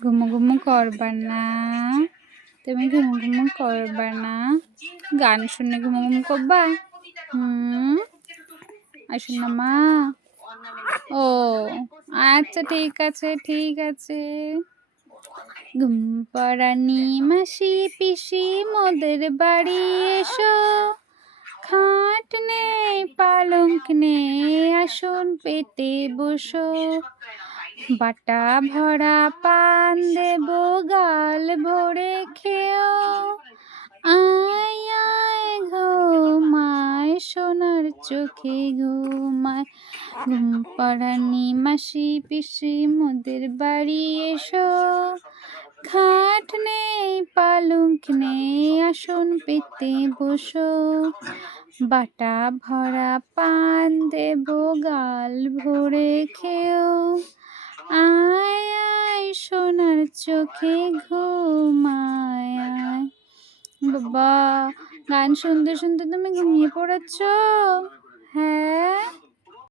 ঘুমু ঘুমু করবা না? তুমি ঘুমু ঘুমু করবা না? গান শুনে ঘুমু ঘুমু করবা? হুম? আসুন না মা। ও আচ্ছা ঠিক আছে, ঠিক আছে। ঘুম পাড়ানি মাসি পিসি মোদের বাড়ি এসো। খাট নেই পালঙ্ক নেই আসন পেতে বসো। বাটা ভরা পান দেব গাল ভরে খেও। আয় আয় ঘুমায় সোনার চোখে ঘুমায়। ঘুম পাড়ানি মাসি পিসি মোদের বাড়ি এসো। খাট নেই পালঙ্ক নেই আসন পেতে বসো। বাটা ভরা পান দেব গাল ভরে খেও। আয় আয় সোনার চোখে ঘুমায় আয়। বাবা গান শুনতে শুনতে তুমি ঘুমিয়ে পড়েছ? হ্যাঁ।